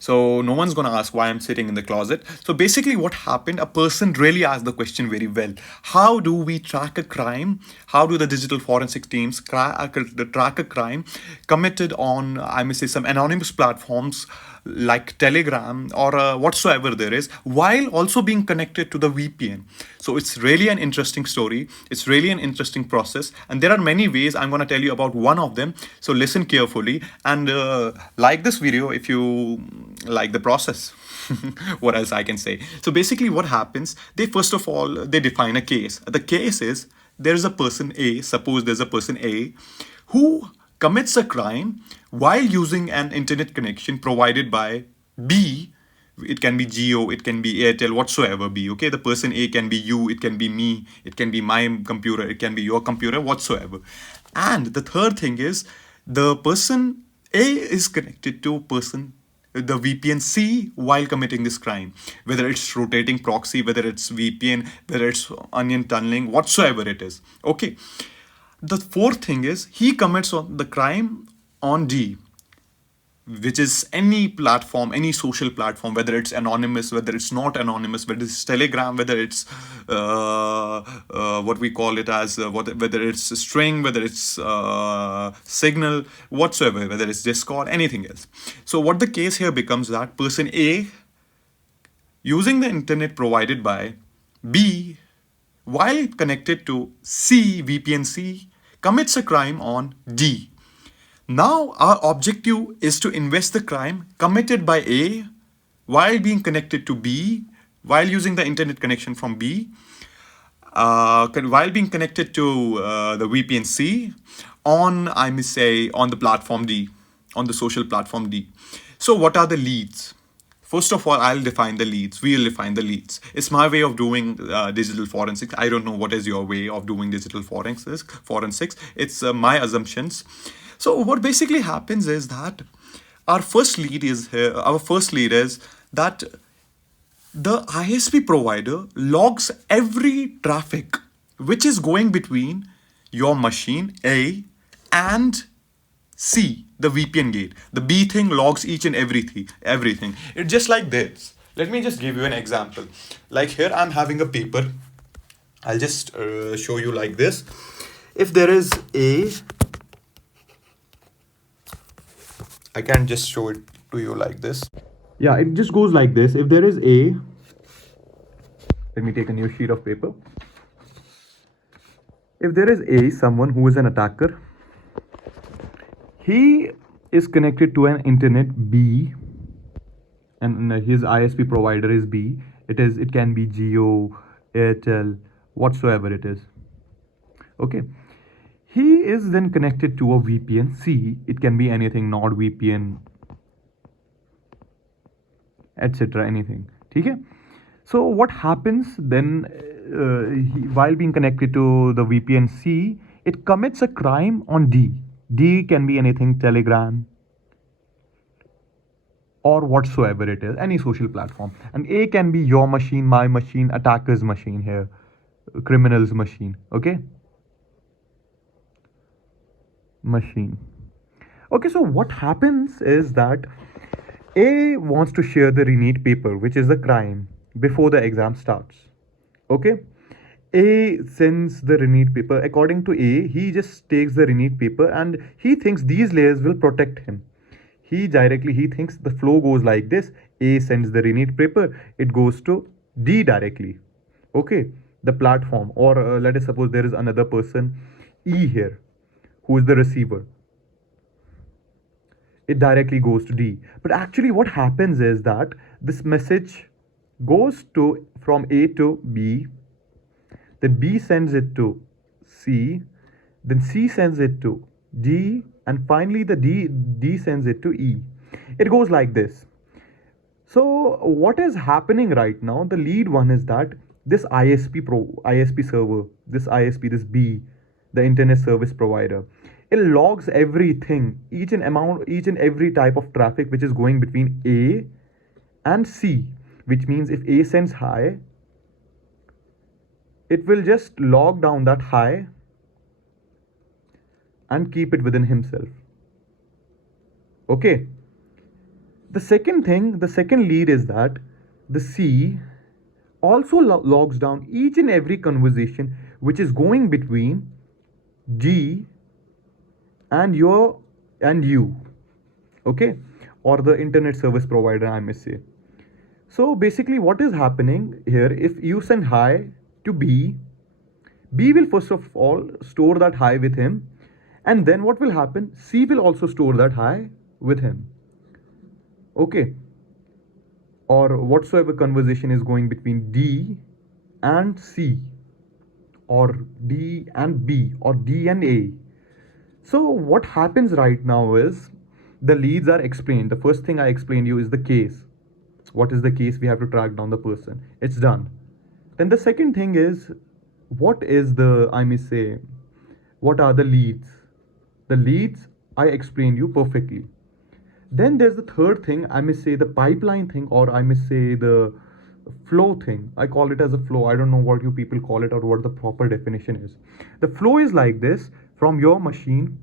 So no one's gonna ask why I'm sitting in the closet. So basically, what happened? A person really asked the question very well. How do we track a crime? How do the digital forensic teams track a crime committed on, I may say, some anonymous platforms like Telegram or whatsoever there is, while also being connected to the VPN? So it's really an interesting story. It's really an interesting process, and there are many ways. I'm going to tell you about one of them. So listen carefully and like this video if you like the process. What else I can say? So basically, what happens? They first of all they define a case. The case is there is a person A. Suppose there's a person A who commits a crime while using an internet connection provided by B. It can be Geo, it can be Airtel, whatsoever be. Okay, the person A can be you, it can be me, it can be my computer, it can be your computer, whatsoever. And the third thing is the person A is connected to person the VPN C while committing this crime, whether it's rotating proxy, whether it's VPN, whether it's onion tunneling, whatsoever it is. Okay. The fourth thing is he commits on the crime on D, which is any platform, any social platform, whether it's anonymous, whether it's not anonymous, whether it's Telegram, whether it's what we call it as, whether it's a string, whether it's Signal, whatsoever, whether it's Discord, anything else. So what the case here becomes that person A, using the internet provided by B, while connected to C, VPN C, commits a crime on D. Now, our objective is to invest the crime committed by A while being connected to B, while using the internet connection from B, while being connected to the VPN C on, I may say, on the platform D, on the social platform D. So, what are the leads? First of all, I'll define the leads. We'll define the leads. It's my way of doing digital forensics. I don't know what is your way of doing digital forensics. It's my assumptions. So what basically happens is that our first lead is here. Our first lead is that the ISP provider logs every traffic which is going between your machine A and C, the VPN gate. The B thing logs each and everything. It's just like this. Let me just give you an example. Like here, I'm having a paper. I'll just show you like this. If there is A, I can just show it to you like this. Yeah, it just goes like this. If there is A, let me take a new sheet of paper. If there is A, someone who is an attacker, he is connected to an internet B, and his ISP provider is B. It can be Geo, Airtel, whatsoever it is. Okay. He is then connected to a VPN C. It can be anything, NordVPN, etc. Anything. Okay. So what happens then? While being connected to the VPN C, it commits a crime on D. D can be anything, Telegram or whatsoever it is, any social platform. And A can be your machine, my machine, attacker's machine here, criminal's machine. Okay. Machine. Okay, so what happens is that A wants to share the Renit paper, which is the crime, before the exam starts. Okay. A sends the Renit paper. According to A, he just takes the Renit paper and he thinks these layers will protect him. He thinks the flow goes like this. A sends the Renit paper, it goes to D directly. Okay, the platform, or let us suppose there is another person, E here, who is the receiver. It directly goes to D. But actually what happens is that this message goes to from A to B, then B sends it to C, then C sends it to D, and finally the D sends it to E. It goes like this. So what is happening right now, the lead one is that this ISP server, this B, the internet service provider, it logs everything, each and every type of traffic which is going between A and C, which means if A sends high, it will just log down that high and keep it within himself. Okay. The second thing, the second lead is that the C also logs down each and every conversation which is going between G and you, okay, or the internet service provider, I may say. So basically, what is happening here? If you send hi to B will first of all store that hi with him, and then what will happen? C will also store that hi with him, okay, or whatsoever conversation is going between D and C, or D and B, or D and A. So what happens right now is the leads are explained. The first thing I explained you is the case. What is the case? We have to track down the person. It's done. Then the second thing is, what is the, I may say, what are the leads? The leads I explained you perfectly. Then there's the third thing, I may say the pipeline thing, or I may say the flow thing. I call it as a flow. I don't know what you people call it or what the proper definition is. The flow is like this: from your machine,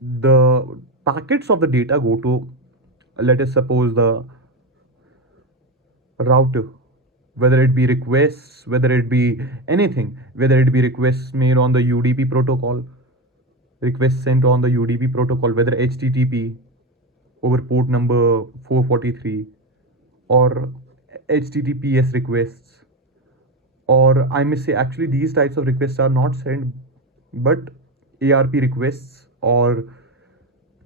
the packets of the data go to, let us suppose, the router, whether it be requests, whether it be anything, whether it be requests made on the UDP protocol, requests sent on the UDP protocol, whether HTTP over port number 443, or HTTPS requests, or I may say actually these types of requests are not sent, but ARP requests or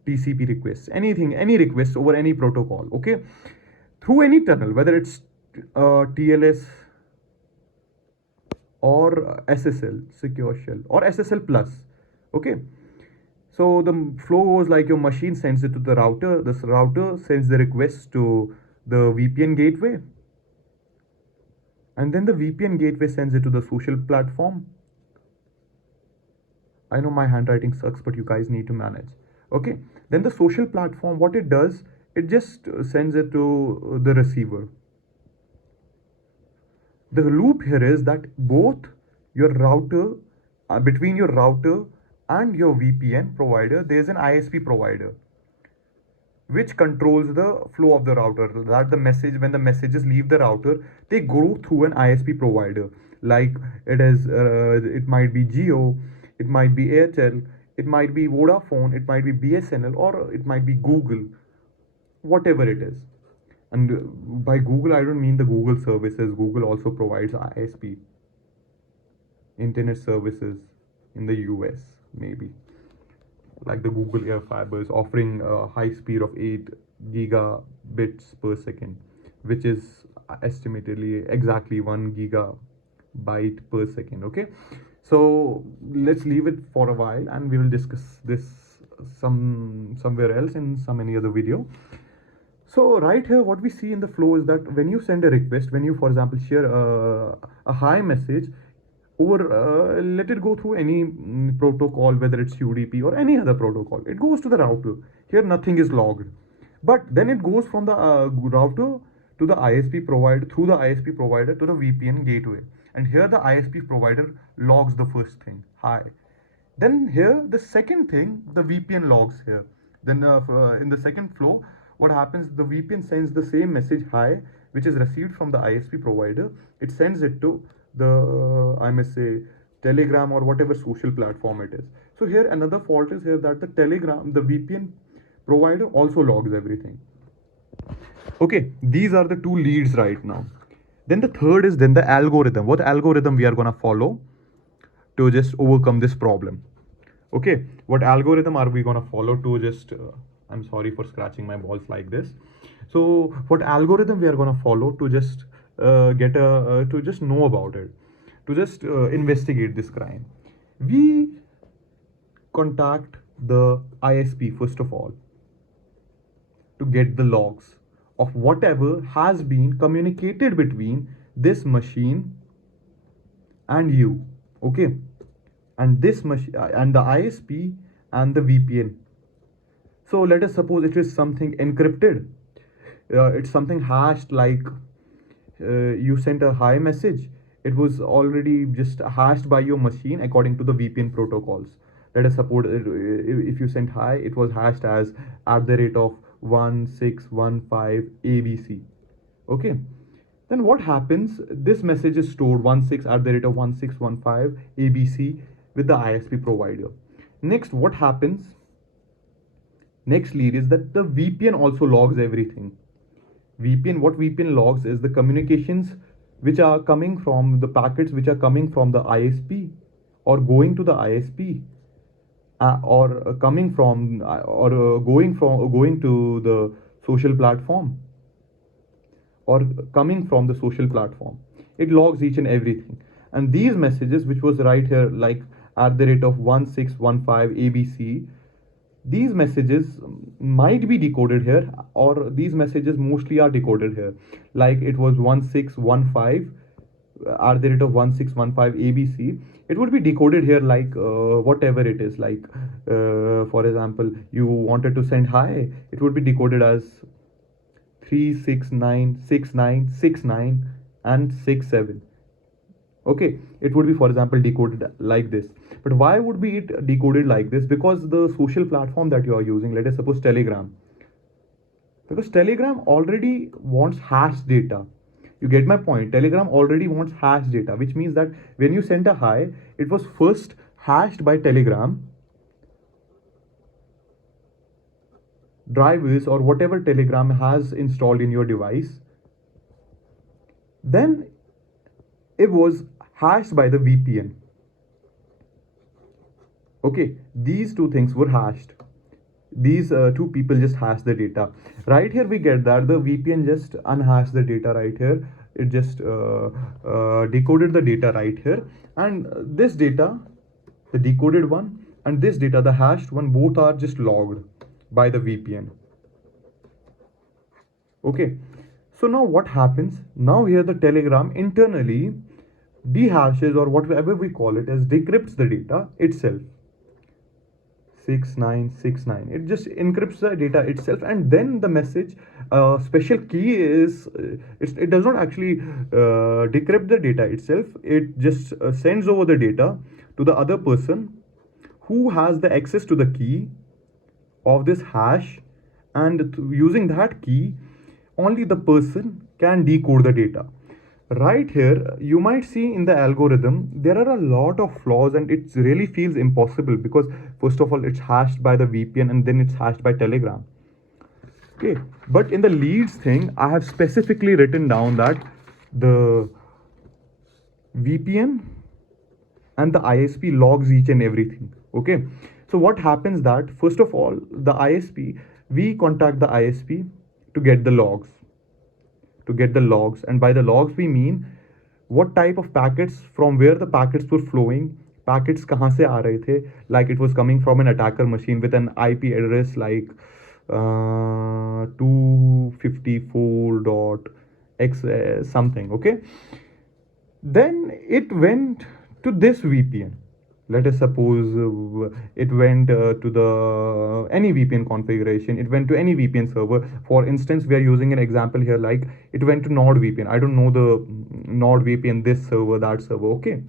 TCP requests, anything, any request over any protocol, okay, through any tunnel, whether it's TLS or SSL, secure shell, or SSL plus, okay. So the flow goes like your machine sends it to the router, this router sends the request to the VPN gateway, and then the VPN gateway sends it to the social platform. I know my handwriting sucks, but you guys need to manage. Okay, then the social platform, what it does, it just sends it to the receiver. The loop here is that both your router, between your router and your VPN provider, there's an ISP provider which controls the flow of the router, that the message, when the messages leave the router, they go through an ISP provider, like it might be Geo, it might be Airtel, it might be Vodafone, it might be BSNL, or it might be Google, whatever it is. And by Google, I don't mean the Google services. Google also provides ISP, internet services, in the US, maybe, like the Google Air Fibers, offering a high speed of 8 gigabits per second, which is estimatedly exactly 1 gigabyte per second. Okay, so let's leave it for a while, and we will discuss this somewhere else in some any other video. So right here, what we see in the flow is that when you send a request, when you, for example, share a hi message over, let it go through any protocol, whether it's UDP or any other protocol, it goes to the router. Here, nothing is logged, but then it goes from the router to the ISP provider, through the ISP provider to the VPN gateway, and here the ISP provider logs the first thing, hi. Then here, the second thing, the VPN logs here. Then in the second flow, what happens, the VPN sends the same message hi, which is received from the ISP provider. It sends it to the I may say Telegram or whatever social platform it is. So here another fault is here, that the Telegram, the VPN provider, also logs everything. Okay, these are the two leads right now. Then the third is then the algorithm. What algorithm we are gonna follow to just overcome this problem? Okay, what algorithm are we gonna follow to just I'm sorry for scratching my balls like this. So what algorithm we are gonna follow to just get a to just know about it, to just investigate this crime? We contact the ISP first of all to get the logs of whatever has been communicated between this machine and you, okay, and this machine and the ISP and the VPN. So let us suppose it is something encrypted. It's something hashed, like you sent a hi message. It was already just hashed by your machine according to the VPN protocols. Let us suppose if you sent hi, it was hashed as at the rate of 1615 ABC. Okay, then what happens? This message is stored 16 at the rate of 1615 ABC with the ISP provider. Next, what happens? Next lead is that the VPN also logs everything. VPN, what VPN logs is the communications which are coming from the packets which are coming from the ISP or going to the ISP, or coming from or going to the social platform, or coming from the social platform. It logs each and everything. And these messages, which was right here, like at the rate of 1615 ABC, these messages might be decoded here, or these messages mostly are decoded here. Like it was 1615 at the rate of 1615 ABC. It would be decoded here like whatever it is. Like for example, you wanted to send hi, it would be decoded as 3696969 and 67. Okay, it would be, for example, decoded like this. But why would be it decoded like this? Because the social platform that you are using, let us suppose Telegram, because Telegram already wants hash data. You get my point? Telegram already wants hash data, which means that when you sent a hi, it was first hashed by Telegram drivers or whatever Telegram has installed in your device. Then it was hashed by the VPN. Okay, these two things were hashed. These two people just hash the data. Right here we get that the VPN just unhashed the data right here. It just decoded the data right here. And this data, the decoded one, and this data, the hashed one, both are just logged by the VPN. Okay, so now what happens? Now here the Telegram internally dehashes, or whatever we call it, as decrypts the data itself. 6969, it just encrypts the data itself, and then the message special key is it does not actually decrypt the data itself. It just sends over the data to the other person who has the access to the key of this hash, and using that key only the person can decode the data. Right here you might see in the algorithm there are a lot of flaws, and it really feels impossible because first of all it's hashed by the VPN and then it's hashed by Telegram. Okay, but in the leads thing I have specifically written down that the VPN and the ISP logs each and everything. Okay, so what happens that first of all the ISP, we contact the ISP to get the logs, and by the logs we mean what type of packets, from where the packets were flowing, packets kahan se aa rahe the, like it was coming from an attacker machine with an IP address like 254.x something. Okay, then it went to this VPN. Let us suppose it went to the any VPN configuration. It went to any VPN server. For instance, we are using an example here, like it went to NordVPN. I don't know the NordVPN, this server, that server. Okay,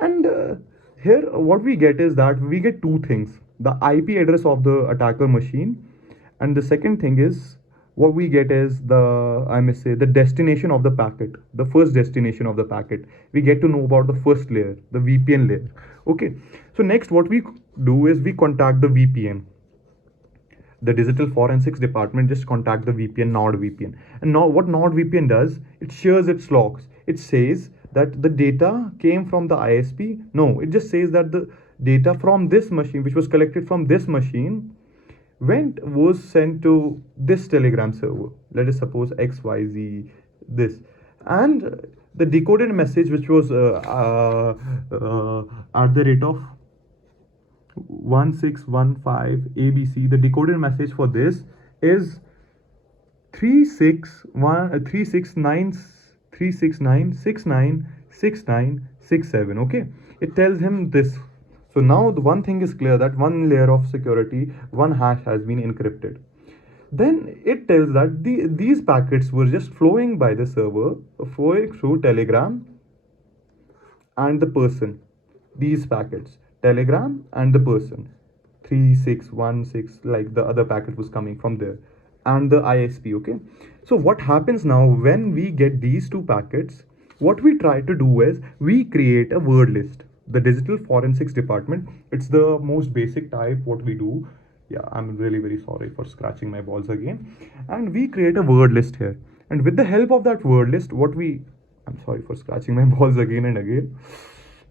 and here what we get is that we get two things: the IP address of the attacker machine, and the second thing is what we get is the, I must say, the destination of the packet, the first destination of the packet. We get to know about the first layer, the VPN layer. Okay, so next what we do is we contact the VPN. The digital forensics department just contact the VPN, NordVPN. And now what NordVPN does, it shares its logs. It says that the data came from the ISP. No, it just says that the data from this machine, which was collected from this machine, was sent to this Telegram server. Let us suppose XYZ this, and the decoded message, which was at the rate of 1615 ABC, the decoded message for this is 36969696967. Okay, it tells him this. So now the one thing is clear, that one layer of security, one hash has been encrypted. Then it tells that these packets were just flowing by the server, flowing through Telegram and the person. These packets, Telegram, and the person 3616, like the other packet was coming from there, and the ISP. Okay, so what happens now when we get these two packets? What we try to do is we create a word list. The digital forensics department, it's the most basic type what we do. Yeah, I'm really very sorry for scratching my balls again. And we create a word list here, and with the help of that word list, what we, I'm sorry for scratching my balls again and again.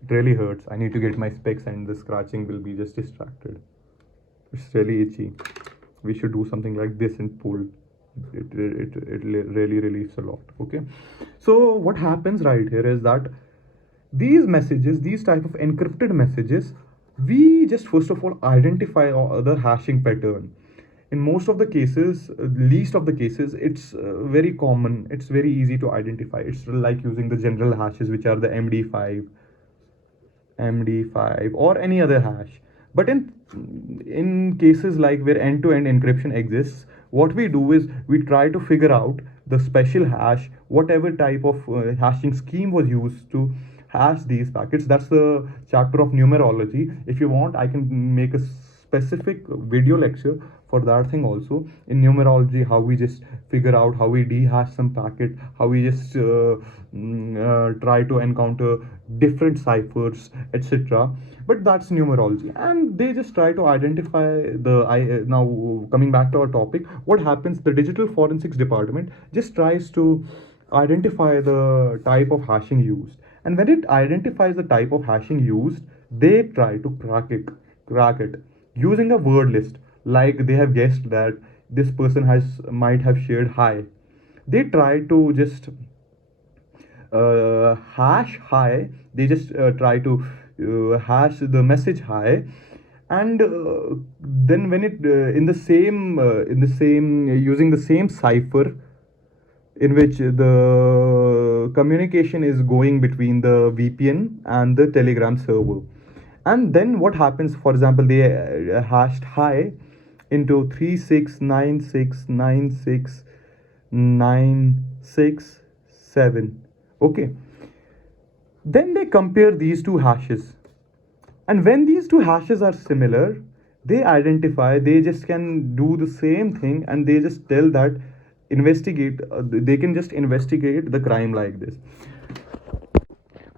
It really hurts. I need to get my specs, and the scratching will be just distracted. It's really itchy. We should do something like this and pull. It really relieves a lot. Okay, so what happens right here is that these messages, these type of encrypted messages, we just first of all identify the hashing pattern. In most of the cases, least of the cases, it's very common, it's very easy to identify. It's like using the general hashes, which are the MD5 or any other hash. But in cases like where end-to-end encryption exists, what we do is we try to figure out the special hash, whatever type of hashing scheme was used to hash these packets. That's the chapter of numerology. If you want, I can make a specific video lecture for that thing also. In numerology, how we just figure out, how we dehash some packet, how we just try to encounter different ciphers, etc. But that's numerology, and they just try to identify the I now coming back to our topic, what happens, the digital forensics department just tries to identify the type of hashing used, and when it identifies the type of hashing used, they try to crack it using a word list. Like they have guessed that this person has might have shared hi, they try to just hash hi, they just try to hash the message hi, and then when it in the same using the same cipher in which the communication is going between the VPN and the Telegram server. And then what happens, for example, they hashed hi into 3696969667. Okay. Then they compare these two hashes. And when these two hashes are similar, they just can do the same thing, and they just tell that they can just investigate the crime like this.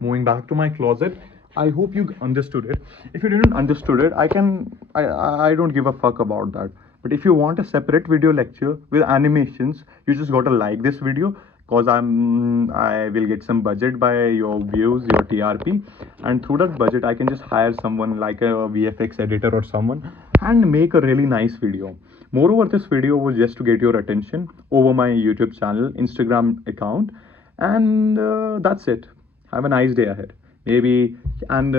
Moving back to my closet, I hope you understood it. If you didn't understood it, I don't give a fuck about that. But if you want a separate video lecture with animations, you just gotta like this video, cause I will get some budget by your views, your TRP, and through that budget I can just hire someone like a VFX editor or someone and make a really nice video. Moreover, this video was just to get your attention over my YouTube channel, Instagram account, and that's it. Have a nice day ahead. Maybe, and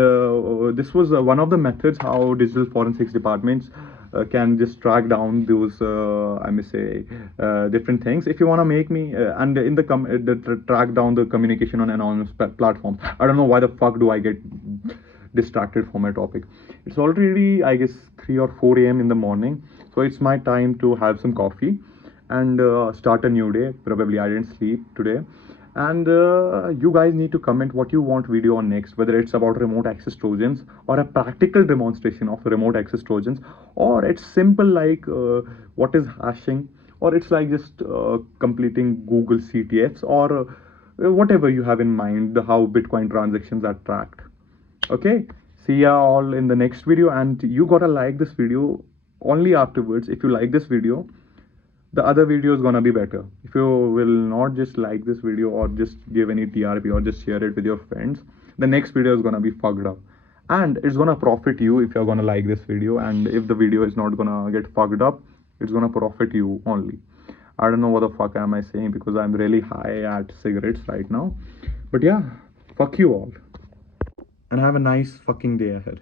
this was one of the methods how digital forensics departments can just track down those I may say different things. If you want to make me and in the track down the communication on anonymous platforms. I don't know why the fuck do I get distracted from my topic. It's already, I guess, 3 or 4 a.m. in the morning, so it's my time to have some coffee and start a new day. Probably I didn't sleep today, and you guys need to comment what you want video on next, whether it's about remote access trojans or a practical demonstration of remote access trojans, or it's simple like what is hashing, or it's like just completing Google CTFs, or whatever you have in mind, how Bitcoin transactions are tracked. Okay, see ya all in the next video, and you gotta like this video only afterwards. If you like this video, the other video is gonna be better. If you will not just like this video or just give any TRP or just share it with your friends, the next video is gonna be fucked up, and it's gonna profit you if you're gonna like this video. And if the video is not gonna get fucked up, it's gonna profit you only. I don't know what the fuck am I saying, because I'm really high at cigarettes right now. But yeah, fuck you all, and have a nice fucking day ahead.